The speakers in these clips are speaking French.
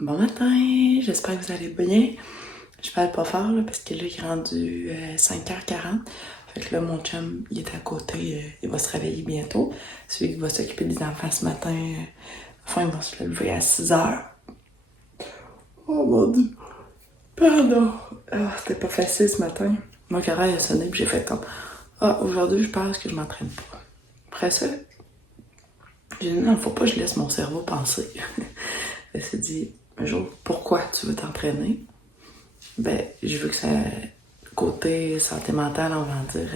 Bon matin, j'espère que vous allez bien. Je parle pas fort là, parce que là, il est rendu 5h40. Fait que là, mon chum, il est à côté, il va se réveiller bientôt. Celui qui va s'occuper des enfants ce matin, enfin, il va se lever à 6h. Oh mon Dieu, pardon. Ah, c'était pas facile ce matin. Mon carré a sonné puis j'ai fait comme, aujourd'hui, je pense que je m'entraîne pas. Après ça, j'ai dit, non, faut pas que je laisse mon cerveau penser. Elle s'est dit, un jour, pourquoi tu veux t'entraîner? Ben, je veux que ça, côté santé mentale, on va dire,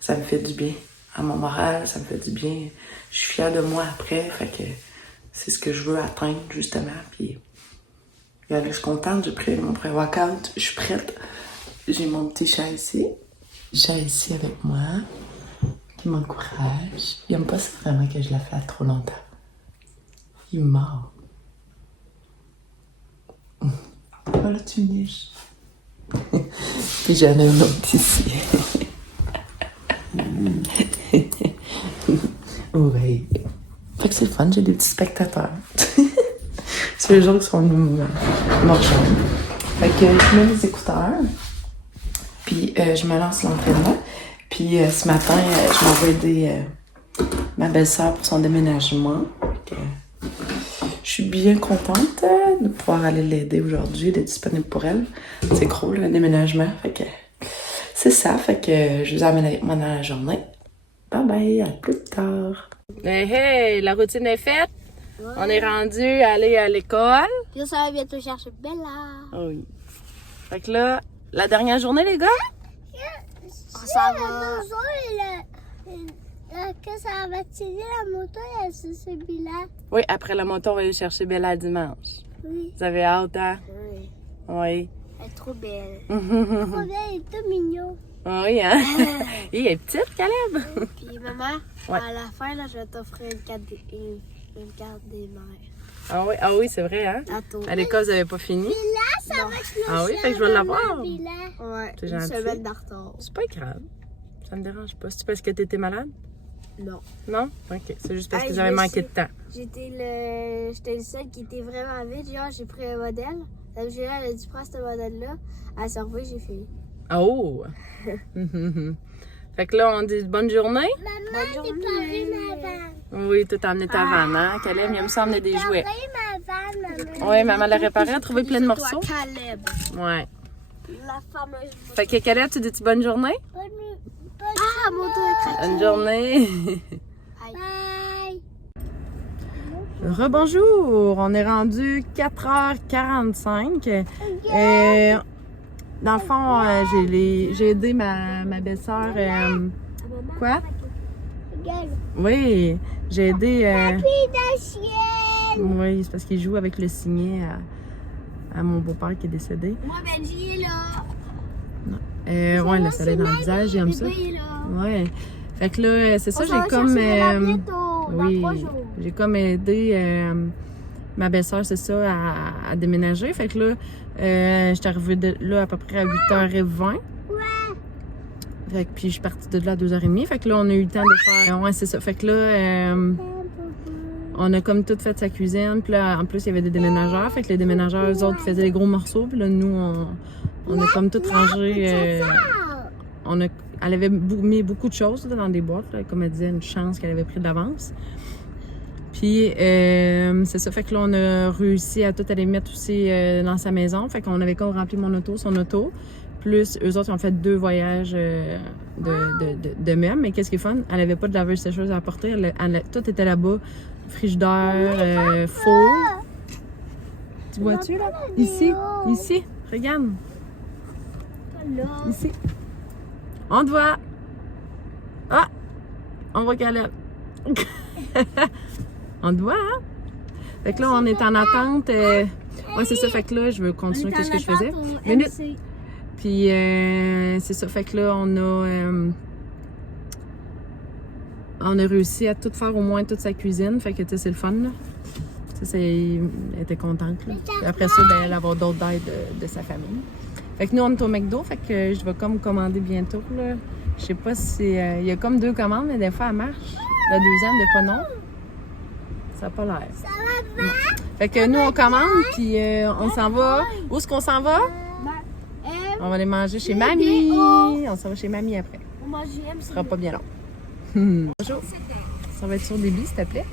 ça me fait du bien. À mon moral, ça me fait du bien. Je suis fière de moi après, fait que c'est ce que je veux atteindre, justement. Puis, là, je suis contente, j'ai pris mon pré-workout, je suis prête. J'ai mon petit chat ici. Chat ici avec moi, qui m'encourage. Il aime pas ça vraiment que je la flatte trop longtemps. Il mord. Voilà, tu niches. Puis j'en ai un autre ici. Oui. Fait que c'est le fun, j'ai des petits spectateurs. C'est les gens qui sont venus me rejoindre. Fait que je mets les écouteurs. Puis je me lance l'entraînement. Puis ce matin, je m'envoie aider ma belle-sœur pour son déménagement. Je suis bien contente de pouvoir aller l'aider aujourd'hui, d'être disponible pour elle. C'est gros, le déménagement. Fait que c'est ça. Fait que je vous emmène avec moi dans la journée. Bye bye, à plus tard. Hey, hey, la routine est faite. Ouais. On est rendu à aller à l'école. Puis ça va bientôt chercher Bella. Oui. Fait que là, la dernière journée, les gars? Ça va. Que ça va tirer la moto et c'est celui-là. Oui, après la moto, on va aller chercher Bella dimanche. Oui. Vous avez hâte, hein? Oui. Oui. Elle est trop belle. Trop belle, elle est tout mignon. Oui, hein? Il est petite, Caleb. Puis maman, ouais. À la fin, là, je vais t'offrir une carte des mères. Ah oui, c'est vrai, hein? À l'école, vous n'avez pas fini? Puis là, ça va être Ah oui, fait que je vais l'avoir. Ouais, c'est une gentil. semaine de retard. C'est pas grave. Ça me dérange pas. C'est parce que t'étais malade? Non. Non? Ok. C'est juste parce que j'avais manqué de temps. J'étais le seul qui était vraiment vite. Genre, j'ai pris un modèle. Donc, j'ai elle a dit, prends ce modèle-là. Elle s'est revenue, j'ai fini. Oh! Fait que là, on dit bonne journée. Maman, j'ai paré ma vanne. Oui, tout emmené ta vanne, hein? Caleb, il aime ça emmener des jouets. Ma vanne, maman. Oui, maman l'a réparé, a trouvé plein de morceaux. Caleb. Ouais. La fameuse. Fait que Caleb, tu dis-tu bonne journée? Mon tour. Bonne journée. Bye. Rebonjour, on est rendu 4h45. Dans le fond, j'ai aidé ma belle-sœur. Quoi? Oui, j'ai aidé. Oui, c'est parce qu'il joue avec le signet à mon beau-père qui est décédé. Moi, Benji est là. Ouais, le soleil dans le visage, j'aime ça. Ouais. Fait que là, c'est ça, j'ai comme. Oui, j'ai comme aidé ma belle-sœur, c'est ça, à déménager. Fait que là, j'étais arrivée là à peu près à 8h20. Fait que puis je suis partie de là à 2h30. Fait que là, on a eu le temps de faire. Ouais, c'est ça. Fait que là, on a comme tout fait sa cuisine. Puis là, en plus, il y avait des déménageurs. Fait que les déménageurs, eux autres, faisaient les gros morceaux. Puis là, nous, on a comme tout rangé. Elle avait mis beaucoup de choses là, dans des boîtes. Là, comme elle disait, une chance qu'elle avait pris de l'avance. Puis, c'est ça. Fait que là, on a réussi à tout aller mettre aussi dans sa maison. Fait qu'on avait comme rempli son auto. Plus, eux autres, ils ont fait 2 voyages de meubles. Mais qu'est-ce qui est fun? Elle avait pas de laveuse sécheuse à apporter. Tout était là-bas. Frigidaire, four. Tu vois-tu, là? Ici. Regarde. Ici. On te voit. Ah! On voit Caleb. On te voit, hein? Fait que là, on est en attente. Ouais, c'est ça. Fait que là, je veux continuer ce que je faisais. Puis, c'est ça. Fait que là, on a réussi à tout faire, au moins toute sa cuisine. Fait que, tu sais, c'est le fun, là. Elle était contente, là. Puis après ça, ben, elle va avoir d'autres aides de sa famille. Fait que nous, on est au McDo, fait que je vais comme commander bientôt, là. Je sais pas si... il y a comme 2 commandes, mais des fois, elle marche. La deuxième, des fois, non. Ça n'a pas l'air. Ça va, Fait que nous, on commande, puis on s'en va. Où est-ce qu'on s'en va? On va aller manger chez Mamie. On s'en va chez Mamie après. Ce sera pas bien long. Bonjour. Ça va être sur des billes, s'il te plaît?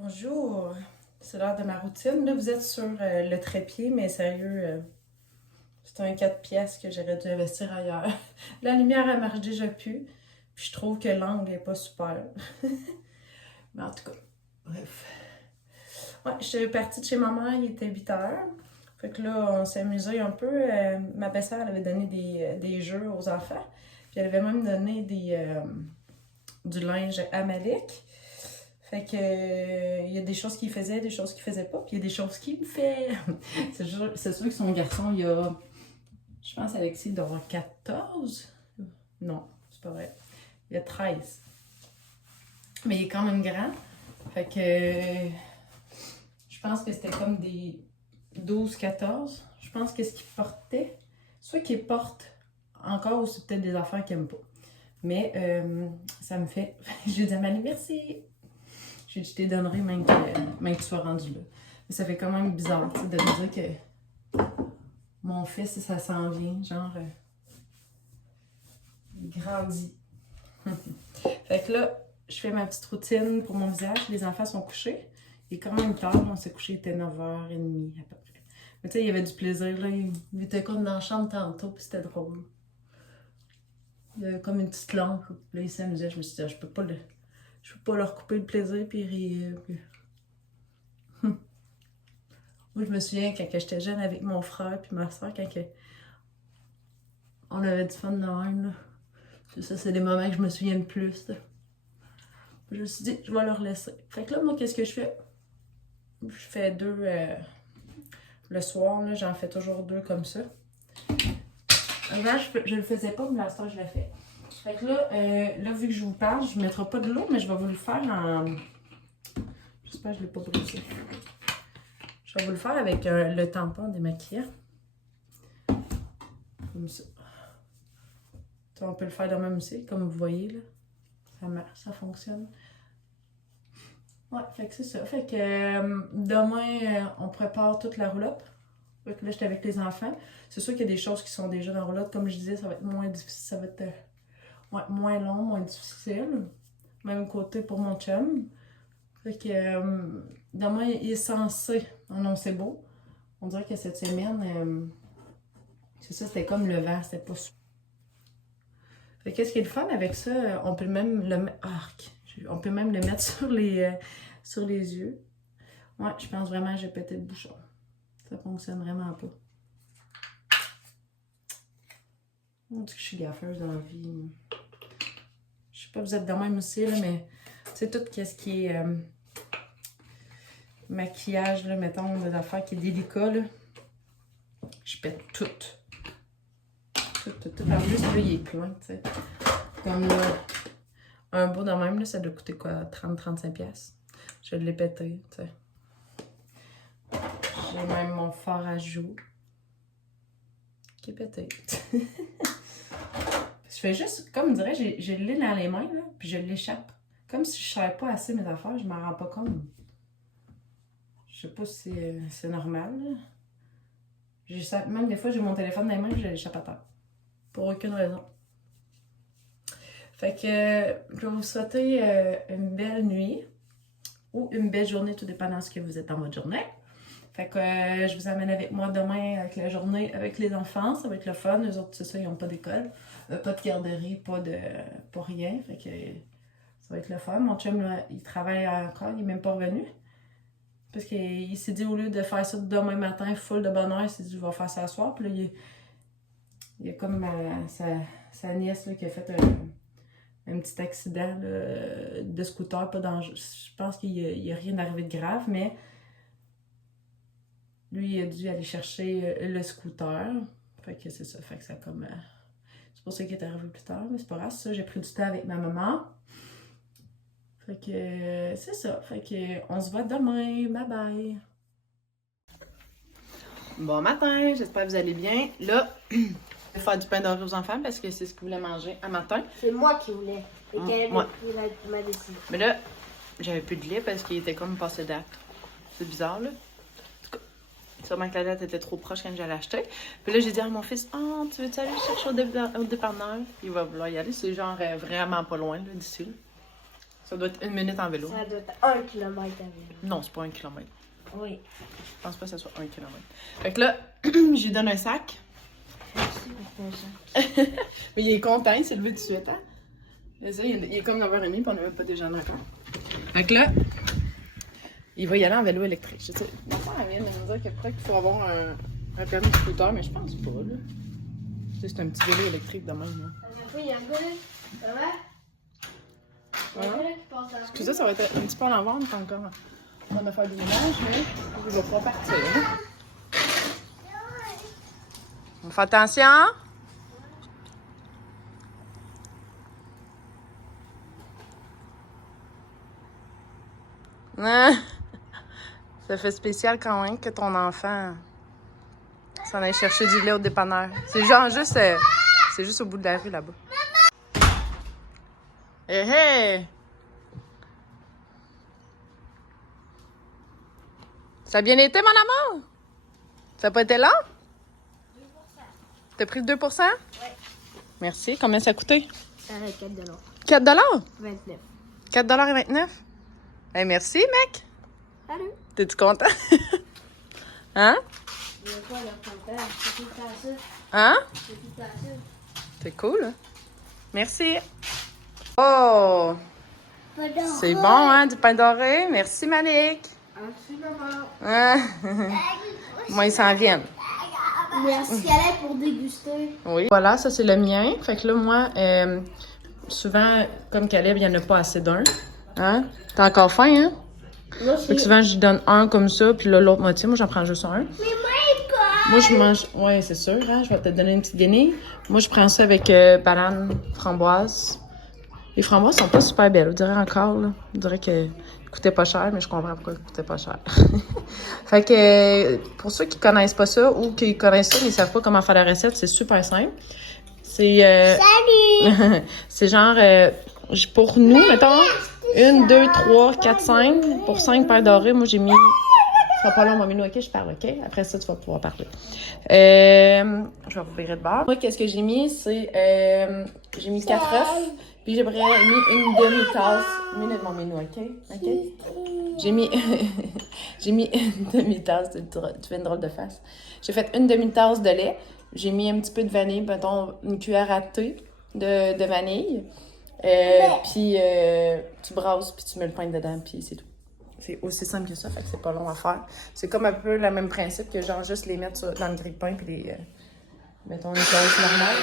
Bonjour, c'est l'heure de ma routine. Là, vous êtes sur le trépied, mais sérieux, c'est un 4 pièces que j'aurais dû investir ailleurs. La lumière, elle marche déjà plus, puis je trouve que l'angle est pas super. Mais en tout cas, bref. Ouais, je suis partie de chez maman, il était 8h. Fait que là, on s'est amusé un peu. Ma belle-sœur, elle avait donné des jeux aux enfants, puis elle avait même donné du linge à Malik. Fait que il y a des choses qu'il faisait, des choses qu'il faisait pas, puis il y a des choses qu'il me fait. C'est sûr que son garçon, il a, je pense Alexis, il doit avoir 14. Non, c'est pas vrai. Il a 13. Mais il est quand même grand. Fait que je pense que c'était comme des 12-14. Je pense que ce qu'il portait, soit qu'il porte encore ou c'est peut-être des affaires qu'il aime pas. Mais ça me fait. Je lui dis à Mali, merci. Je te donnerai même que tu sois rendu là. Mais ça fait quand même bizarre, tu sais, de me dire que mon fils, ça s'en vient, genre, il grandit. Fait que là, je fais ma petite routine pour mon visage. Les enfants sont couchés. Il est quand même tard, on s'est couché, il était 9h30 à peu près. Mais tu sais, il y avait du plaisir, là. Il était comme dans la chambre tantôt, puis c'était drôle. Il y avait comme une petite lampe, là, il s'amusait. Je me suis dit, je peux pas leur couper le plaisir puis rire. Puis... Moi, je me souviens quand j'étais jeune avec mon frère puis ma soeur, quand on avait du fun de même. Là. Ça, c'est des moments que je me souviens le plus. Là. Je me suis dit, je vais leur laisser. Fait que là, moi, qu'est-ce que je fais? Je fais 2 le soir. Là, j'en fais toujours 2 comme ça. Avant, je le faisais pas, mais l'instant, je l'ai fait. Fait que là, vu que je vous parle, je ne mettrai pas de l'eau, mais je vais vous le faire en... J'espère que je ne l'ai pas brisé. Je vais vous le faire avec le tampon démaquillant. Comme ça. On peut le faire de même aussi, comme vous voyez, là. Ça marche, ça fonctionne. Ouais, fait que c'est ça. Fait que demain, on prépare toute la roulotte. Fait que là, j'étais avec les enfants. C'est sûr qu'il y a des choses qui sont déjà dans la roulotte. Comme je disais, ça va être moins difficile, ça va être... Ouais, moins long, moins difficile. Même côté pour mon chum. Fait que demain, il est censé. Oh non, c'est beau. On dirait que cette semaine, c'est ça, c'était comme le vent, c'était pas super. Fait que qu'est-ce qui est le fun avec ça? On peut même le mettre. On peut même le mettre sur les yeux. Ouais, je pense vraiment que j'ai pété le bouchon. Ça fonctionne vraiment pas. On dit que je suis gaffeuse dans la vie. Je sais pas, vous êtes de même aussi, là, mais tu sais, tout ce qui est maquillage, là, mettons, des affaires qui est délicat, là, je pète tout. Tout. En plus, là, il est plein, tu sais. Comme là, un beau de même, là, ça doit coûter quoi, 30-35$. Je l'ai pété, tu sais. J'ai même mon fard à joues qui est pété. Je fais juste, comme on dirait, j'ai le lait dans les mains, là, puis je l'échappe. Comme si je ne savais pas assez mes affaires, je m'en rends pas compte. Je sais pas si c'est normal. Même des fois, j'ai mon téléphone dans les mains et je l'échappe à terre. Pour aucune raison. Fait que je vais vous souhaiter une belle nuit ou une belle journée, tout dépendant de ce que vous êtes dans votre journée. Fait que je vous amène avec moi demain avec la journée avec les enfants. Ça va être le fun. Eux autres, c'est ça, ils n'ont pas d'école. Pas de garderie, pas rien. Fait que ça va être le fun. Mon chum, là, il travaille encore. Il n'est même pas revenu. Parce qu'il s'est dit, au lieu de faire ça demain matin, full de bonheur, il s'est dit, je vais faire ça ce soir. Puis là, il y a comme sa nièce là, qui a fait un petit accident là, de scooter, pas dangereux. Je pense qu'il n'y a rien d'arrivé de grave, mais lui, il a dû aller chercher le scooter. Fait que c'est ça, fait que ça comme... c'est pour ça qu'il est arrivé plus tard, mais c'est pas grave, ça, j'ai pris du temps avec ma maman. Fait que c'est ça, fait que on se voit demain, bye bye! Bon matin, j'espère que vous allez bien. Là, je vais faire du pain doré aux enfants parce que c'est ce qu'ils voulaient manger à matin. C'est moi qui voulais. Et qu'elle Ouais. m'a décidé. Mais là, j'avais plus de lait parce qu'il était comme passé date. C'est bizarre, là. En tout cas, sûrement que la date était trop proche quand j'allais acheter. Puis là, j'ai dit à mon fils, « Oh, tu veux-tu aller chercher au dépanneur? » Il va vouloir y aller. C'est genre vraiment pas loin, là, d'ici. Là. Ça doit être 1 minute en vélo. Ça doit être 1 kilomètre à vélo. Non, c'est pas 1 kilomètre. Oui. Je pense pas que ce soit 1 kilomètre. Fait que là, je lui donne un sac. Mais il est content, il s'est levé tout de suite, hein? C'est ça, il est comme 9h30 puis on n'a même pas déjeuné encore. Fait que là, il va y aller en vélo électrique. Je sais, ma soeur, elle vient de me dire que peut-être qu'il faut avoir un permis de scooter, mais je pense pas, là. Tu sais, c'est un petit vélo électrique de même, là. Il y a un gars là, ça va? Il y a un gars là qui passe dans la rue. Excusez, ça va être un petit peu en avant, on est encore en train de faire du ménage, mais il va pas partir, hein? On fait attention! Ça fait spécial quand même que ton enfant s'en aille chercher du lait au dépanneur. C'est genre juste... c'est juste au bout de la rue, là-bas. Hé hé! Ça a bien été, mon amour? Ça n'a pas été long? 2%. T'as pris 2%? Oui. Merci. Combien ça a coûté? 4 $. 4 $? 29. 4 et 29? Hey, merci, mec! Salut! T'es-tu content? Hein? Il y a quoi leur compteur? C'est tout le temps ça. Hein? C'est tout le temps ça. C'est cool, hein? Merci! Oh! C'est bon, hein, du pain doré? Merci, Malik! Merci, maman. Hein? Moi, ils s'en viennent. Merci, Alain, pour déguster. Oui. Voilà, ça, c'est le mien. Fait que là, moi, souvent, comme Caleb, il n'y en a pas assez d'un. Hein? T'as encore faim, hein? Moi, Fait que souvent, je lui donne un comme ça, puis là, l'autre moitié, moi, j'en prends juste un. Mais moi, Moi, je mange... Ouais, c'est sûr, hein? Je vais te donner une petite guenille. Moi, je prends ça avec banane, framboise. Les framboises sont pas super belles, on dirait encore, là. On dirait qu'elles coûtaient pas cher, mais je comprends pourquoi elles coûtaient pas cher. Fait que, pour ceux qui connaissent pas ça, ou qui connaissent ça, mais ils savent pas comment faire la recette, c'est super simple. C'est... Salut! c'est genre... pour nous, mettons, 1, 2, 3, 4, 5. Pour 5 pains dorés, moi, j'ai mis... Ça sera pas long, mon minou, ok? Je parle, ok? Après ça, tu vas pouvoir parler. Je vais vous virer de bord. Moi, qu'est-ce que j'ai mis? C'est... j'ai mis 4 œufs. Puis j'ai mis une demi-tasse. Minute, mon minou, ok? Ok? J'ai mis... j'ai mis une demi-tasse. Tu fais une drôle de face. J'ai fait une demi-tasse de lait. J'ai mis un petit peu de vanille, mettons, une cuillère à thé de vanille. Puis tu brasses, puis tu mets le pain dedans, puis c'est tout. C'est aussi simple que ça, fait que c'est pas long à faire. C'est comme un peu le même principe que genre juste les mettre dans le grille-pain, puis les... mettons une toast normale.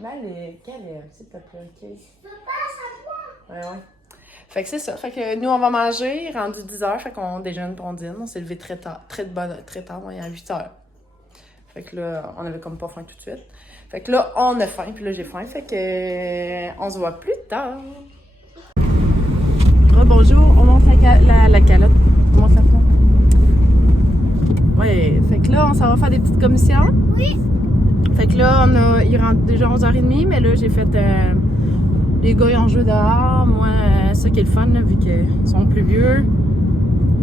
Mais quelle s'il te plaît, ok? Ouais. Fait que c'est ça. Fait que nous, on va manger, rendu 10h, fait qu'on déjeune puis on dîne. On s'est levé très tard, très tard, il y a 8h. Fait que là, on avait comme pas faim tout de suite. Fait que là, on a faim, puis là, j'ai faim. Fait que on se voit plus tard. Bonjour, on monte la calotte. On monte la fond. Ouais, fait que là, on s'en va faire des petites commissions. Oui. Fait que là, il rentre déjà 11h30, mais là, j'ai fait... les gars, ils ont joué dehors. Moi, ça qui est le fun, là, vu qu'ils sont plus vieux.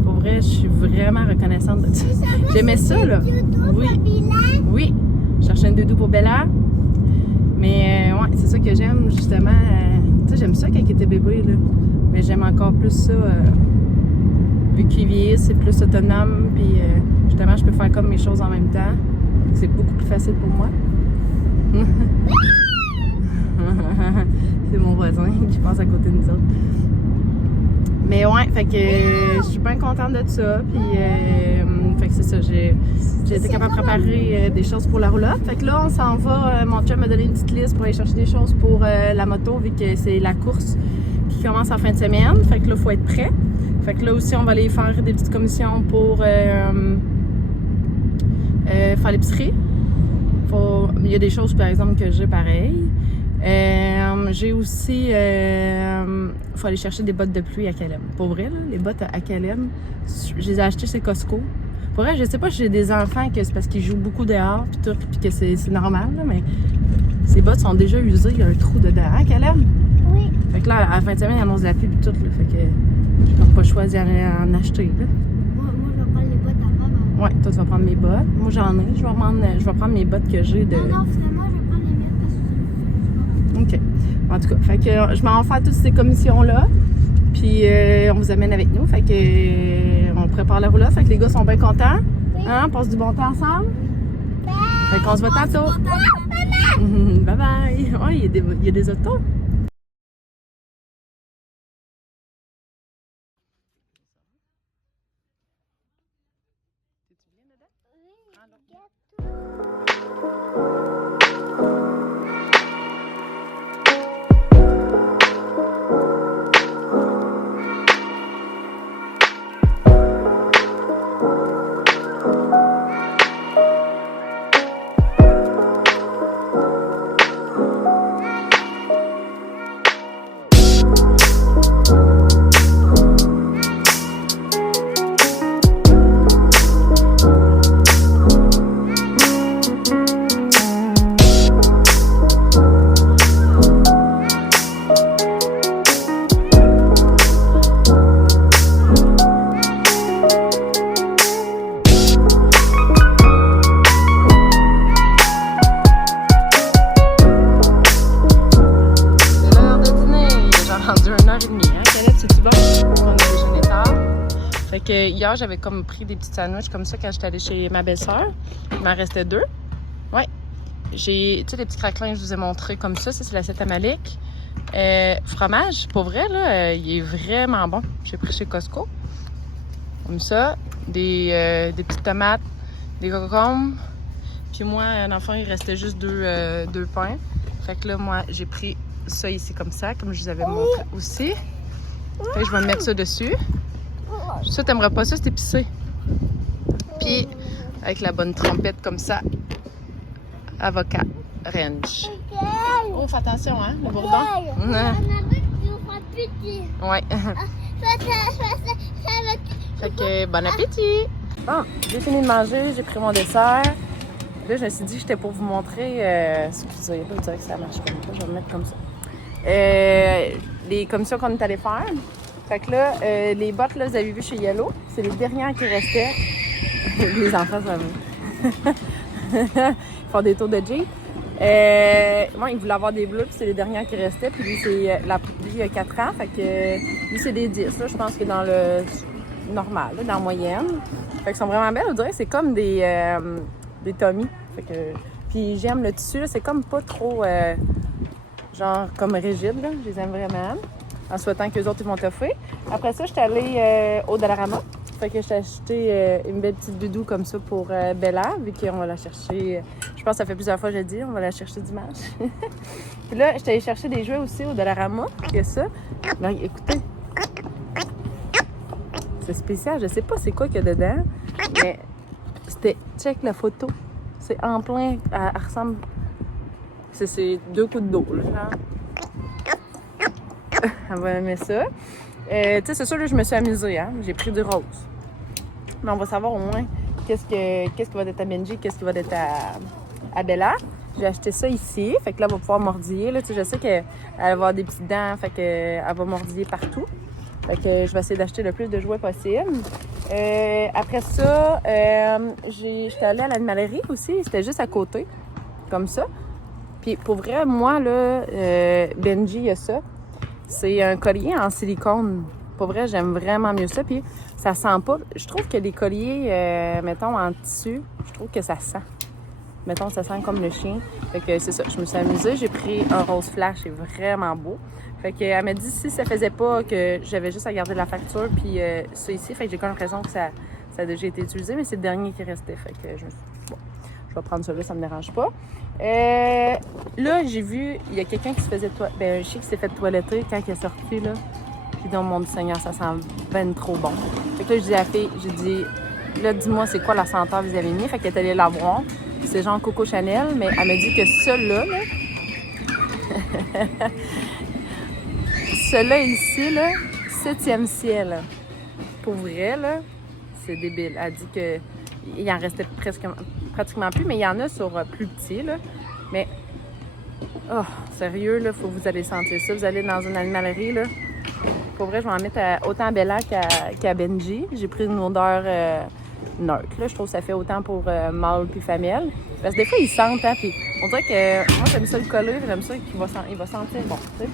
Pour vrai, je suis vraiment reconnaissante de ça. J'aimais ça, là. Oui. Oui. Je cherchais une doudou pour Bella. Mais ouais, c'est ça que j'aime, justement. Tu sais, j'aime ça quand il était bébé, là. Mais j'aime encore plus ça, vu qu'il vieillit, c'est plus autonome. Puis justement, je peux faire comme mes choses en même temps. C'est beaucoup plus facile pour moi. C'est mon voisin qui passe à côté de nous autres. Mais ouais, fait que je suis bien contente de ça. Puis Fait que c'est ça, j'ai été capable de préparer des choses pour la roulotte. Fait que là, on s'en va. Mon chum m'a donné une petite liste pour aller chercher des choses pour la moto, vu que c'est la course qui commence en fin de semaine. Fait que là, il faut être prêt. Fait que là aussi, on va aller faire des petites commissions pour faire l'épicerie. Il y a des choses, par exemple, que j'ai pareil. J'ai aussi... faut aller chercher des bottes de pluie à Calem. Pour vrai, là, les bottes à Calem, je les ai achetées chez Costco. Pour vrai, je sais pas si j'ai des enfants que c'est parce qu'ils jouent beaucoup dehors puis tout, puis que c'est normal, là, mais ces bottes sont déjà usées, il y a un trou dedans. Hein, Calem? Oui. Fait que là, à la fin de semaine, ils annoncent la pluie puis tout, là. Fait que je n'ai pas le choix d'y aller en acheter, là. Moi, je vais prendre les bottes à maman. Ouais, toi, tu vas prendre mes bottes. Moi, j'en ai. Je vais prendre mes bottes que j'ai de... Non, finalement, je vais prendre les miennes parce que... OK. En tout cas, fait que je m'en vais faire toutes ces commissions-là. Puis on vous amène avec nous. Fait que on prépare la roulotte. Fait que les gars sont bien contents. Oui. Hein? On passe du bon temps ensemble. Fait qu'on se voit tantôt. Bye bye. Ouais, il y a des autos. Hier, j'avais comme pris des petits sandwichs comme ça quand j'étais allée chez ma belle-sœur. Il m'en restait 2. Ouais. J'ai, tu sais, les petits craquelins que je vous ai montrés comme ça. Ça, c'est l'assiette à Malik. Fromage, pour vrai, là, il est vraiment bon. J'ai pris chez Costco. Comme ça. Des petites tomates, des concombres. Puis moi, dans le fond, il restait juste deux pains. Fait que là, moi, j'ai pris ça ici comme ça, comme je vous avais montré aussi. Fait que je vais mettre ça dessus. Ça, t'aimerais pas ça, c'est épicé. Puis, avec la bonne trompette comme ça, avocat ranch. Oh, fais attention, hein, le bourdon. Ouais. Fait que, bon appétit. Bon, j'ai fini de manger, j'ai pris mon dessert. Là, je me suis dit que j'étais pour vous montrer... excusez, là, vous direz que ça marche comme ça. Je vais me mettre comme ça. Les commissions qu'on est allé faire. Fait que là, les bottes, là, vous avez vu chez Yellow, c'est les dernières qui restaient. Les enfants, ça va. Ils font des tours de Jeep. Moi, ils voulaient avoir des bleus, puis c'est les dernières qui restaient. Puis lui, c'est lui, il a 4 ans. Fait que lui, c'est des 10. Là, je pense que dans le normal, là, dans la moyenne. Fait qu'ils sont vraiment belles. On dirait que c'est comme des Tommy. Fait que, puis j'aime le tissu, là, c'est comme pas trop, genre, comme rigide, là. Je les aime vraiment. En souhaitant qu'eux autres, ils vont t'offrir. Après ça, j'étais allée au Dollarama. Fait que j'ai acheté une belle petite doudou comme ça pour Bella, vu qu'on va la chercher. Je pense que ça fait plusieurs fois que je le dis, on va la chercher dimanche. Puis là, j'étais allée chercher des jouets aussi au Dollarama. Il y a ça. Là, écoutez. C'est spécial. Je sais pas c'est quoi qu'il y a dedans. Mais c'était. Check la photo. C'est en plein. Elle ressemble. C'est 2 coups de dos, là. Genre. Elle va aimer ça. Tu sais, c'est sûr, là, je me suis amusée, hein. J'ai pris du rose. Mais on va savoir au moins qu'est-ce qui va être à Benji, qu'est-ce qui va être à Bella. J'ai acheté ça ici. Fait que là, elle va pouvoir mordiller. Là, tu sais, je sais qu'elle va avoir des petites dents. Fait qu'elle va mordiller partout. Fait que je vais essayer d'acheter le plus de jouets possible. Après ça, j'étais allée à l'animalerie aussi. C'était juste à côté. Comme ça. Puis pour vrai, moi, là, Benji, il y a ça. C'est un collier en silicone. Pour vrai, j'aime vraiment mieux ça. Puis ça sent pas. Je trouve que les colliers, mettons, en tissu, je trouve que ça sent. Mettons, ça sent comme le chien. Fait que c'est ça. Je me suis amusée. J'ai pris un rose flash. C'est vraiment beau. Fait qu'elle m'a dit si ça faisait pas que j'avais juste à garder la facture puis ça ici. Fait que j'ai comme l'impression que ça Ça a déjà été utilisé, mais c'est le dernier qui restait. Fait que je me suis dit, bon, je vais prendre ça là, ça me dérange pas. Là, j'ai vu, il y a quelqu'un qui se faisait je sais qu'il s'est fait toiletter quand il est sorti, là. Puis donc, mon Seigneur, ça sent ben trop bon. Fait que là, je dis à la fille, j'ai dit, là, dis-moi, c'est quoi la senteur que vous avez mis? Fait qu'elle est allée la voir. C'est genre Coco Chanel, mais elle m'a dit que celui-là, là, celui-là ici, là, 7e ciel. Pour vrai, là, c'est débile. Elle dit qu'il en restait pratiquement plus, mais il y en a sur plus petit, là. Mais, oh, sérieux, là, faut que vous allez sentir ça. Vous allez dans une animalerie, là. Pour vrai, je vais en mettre autant à Bella qu'à Benji. J'ai pris une odeur neutre, là. Je trouve que ça fait autant pour mâle puis femelle. Parce que des fois, ils sentent, hein, puis on dirait que moi, j'aime ça le coller, j'aime ça qu'il va sentir bon, tu sais.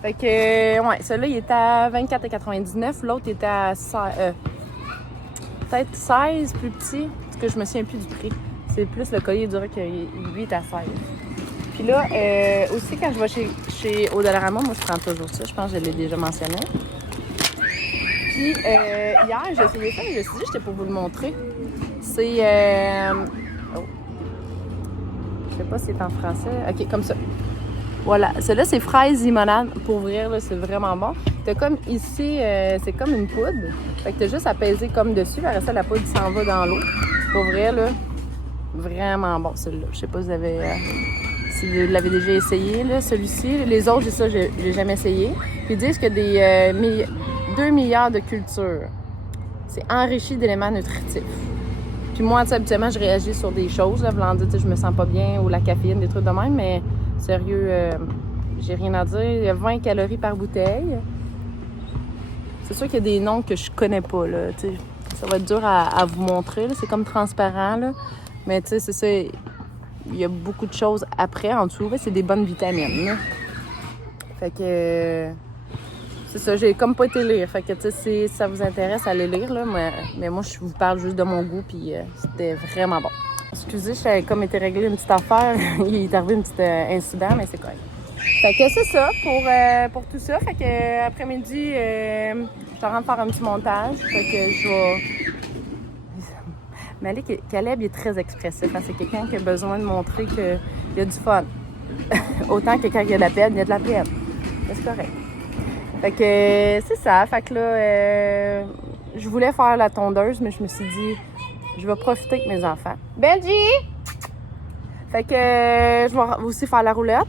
Fait que, ouais, celui-là, il était à 24,99. L'autre était à peut-être 16, plus petit. Parce que je me souviens plus du prix. C'est plus le collier, je dirais que lui est à 16. Puis là, aussi, quand je vais chez Dollarama, moi, je prends toujours ça. Je pense que je l'ai déjà mentionné. Puis, hier, j'ai essayé ça et je me suis dit, j'étais pour vous le montrer. C'est... oh. Je sais pas si c'est en français. OK, comme ça. Voilà. Celui-là, c'est fraise limonade. Pour ouvrir, là, c'est vraiment bon. T'as comme ici, c'est comme une poudre. Fait que t'as juste à peser comme dessus. Après ça, la poudre s'en va dans l'eau. Pour ouvrir, là, vraiment bon, celui-là. Je sais pas si vous l'avez déjà essayé, là, celui-ci. Les autres, j'ai jamais essayé. Puis ils disent que 2 milliards de cultures. C'est enrichi d'éléments nutritifs. Puis moi, habituellement, je réagis sur des choses, là, voulant dire, je me sens pas bien, ou la caféine, des trucs de même, mais sérieux, j'ai rien à dire. Il y a 20 calories par bouteille. C'est sûr qu'il y a des noms que je connais pas, là, t'sais. Ça va être dur à vous montrer, là. C'est comme transparent, là. Mais tu sais, c'est ça, il y a beaucoup de choses après, en dessous, là. C'est des bonnes vitamines, là. Fait que... c'est ça, j'ai comme pas été lire. Fait que, tu sais, si ça vous intéresse, allez lire, là. Mais moi, je vous parle juste de mon goût, puis c'était vraiment bon. Excusez, j'avais comme été réglé une petite affaire. Il est arrivé un petit incident, mais c'est correct. Fait que c'est ça pour tout ça. Fait que après-midi, je suis en train de faire un petit montage. Fait que je vais... Malik, Caleb, il est très expressif. Hein? C'est quelqu'un qui a besoin de montrer qu'il y a du fun. Autant que quand il y a de la peine, il y a de la peine. C'est correct. Fait que c'est ça. Fait que là, je voulais faire la tondeuse, mais je me suis dit, je vais profiter avec mes enfants. Benji! Fait que je vais aussi faire la roulette.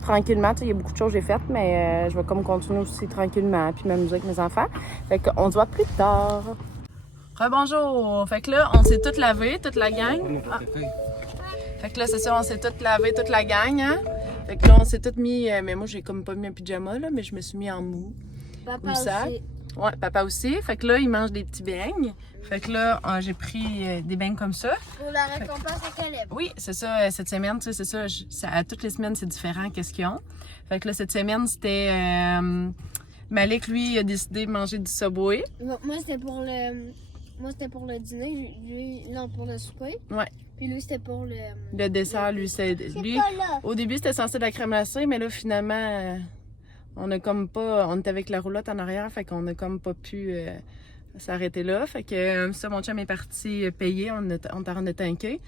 Tranquillement, il y a beaucoup de choses que j'ai faites, mais je vais comme continuer aussi tranquillement, puis m'amuser avec mes enfants. Fait qu'on se voit plus tard. Rebonjour! Fait que là, on s'est toutes lavées, toute la gang. Ah. Fait que là, c'est ça, on s'est toutes lavées, toute la gang, hein? Fait que là, on s'est toutes mis... mais moi, j'ai comme pas mis un pyjama, là, mais je me suis mis en mou. Papa aussi. Ouais, papa aussi. Fait que là, il mange des petits beignes. Fait que là, j'ai pris des beignes comme ça. Pour la récompense à Caleb. Oui, c'est ça. Cette semaine, tu sais, c'est ça. À toutes les semaines, c'est différent qu'est-ce qu'ils ont. Fait que là, cette semaine, c'était... Malik, lui, il a décidé de manger du Subway. Moi, c'était pour le dîner. Non, pour le souper. Ouais. Puis lui, c'était pour le... Le dessert, lui, c'est... Lui, au début, c'était censé être la crème glacée, mais là, finalement... on a comme pas... On était avec la roulotte en arrière, fait qu'on a comme pas pu s'arrêter là. Fait que ça, mon chum est parti payer, on est en train de tanker.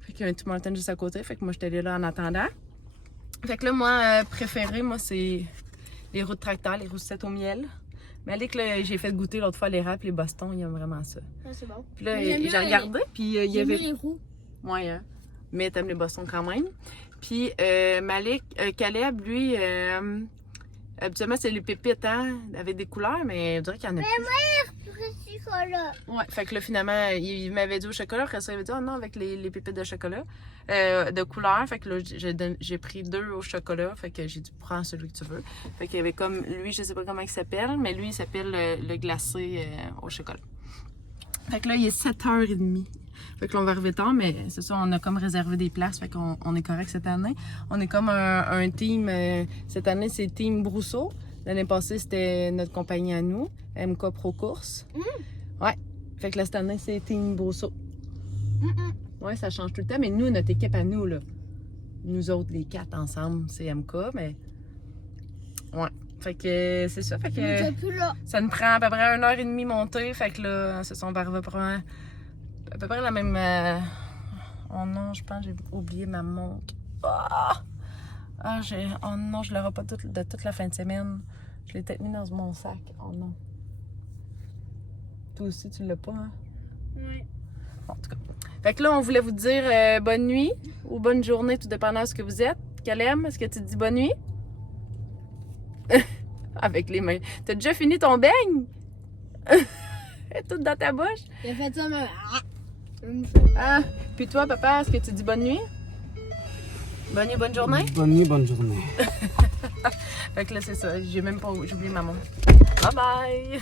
Fait qu'il y a un Tim Hortons juste à côté, fait que moi, j'étais allée là en attendant. Fait que là, moi, préféré, moi, c'est les roux de tracteur, les roussettes au miel. Mais là, j'ai fait goûter l'autre fois les râpes, les Boston, il y a vraiment ça. Ah, c'est bon. Puis là, j'ai regardé, puis il y avait... les roux. Ouais, hein. Mais t'aimes les Boston quand même. Puis Malik, Caleb, lui... habituellement, c'est les pépites, hein, avec des couleurs, mais je dirais qu'il y en a plus. Mais chocolat. Ouais, fait que là, finalement, il m'avait dit au chocolat. Après ça, il avait dit, oh non, avec les pépites de chocolat, de couleur. Fait que là, j'ai pris 2 au chocolat. Fait que j'ai dit, prends celui que tu veux. Fait qu'il y avait comme, lui, je sais pas comment il s'appelle, mais lui, il s'appelle le glacé au chocolat. Fait que là, il est 7h30. Fait que là, on va arriver tard, mais c'est ça, on a comme réservé des places, fait qu'on est correct cette année. On est comme un team, cette année, c'est Team Brousseau. L'année passée, c'était notre compagnie à nous, MK Pro Course. Ouais, fait que là, cette année, c'est Team Brousseau. Ouais, ça change tout le temps, mais nous, notre équipe à nous, là, nous autres, les 4 ensemble, c'est MK, mais... ouais. Fait que c'est ça. Fait Il était que plus là. ça nous prend à peu près 1h30 monter. Fait que là, c'est ça, on va arriver à peu près la même... Oh non, je pense que j'ai oublié ma montre. Oh non, je l'aurai pas de toute la fin de semaine. Je l'ai peut-être mis dans mon sac. Oh non. Toi aussi, tu l'as pas, hein? Oui. Bon, en tout cas. Fait que là, on voulait vous dire bonne nuit ou bonne journée, tout dépendant de ce que vous êtes. Calem, est-ce que tu te dis bonne nuit? Avec les mains. T'as déjà fini ton beigne? Tout dans ta bouche? Il a fait ça, mais... Ah, puis toi, papa, est-ce que tu dis bonne nuit? Bonne nuit, bonne journée? Bonne nuit, bonne journée. Fait que là, c'est ça. J'ai oublié ma montre. Bye bye!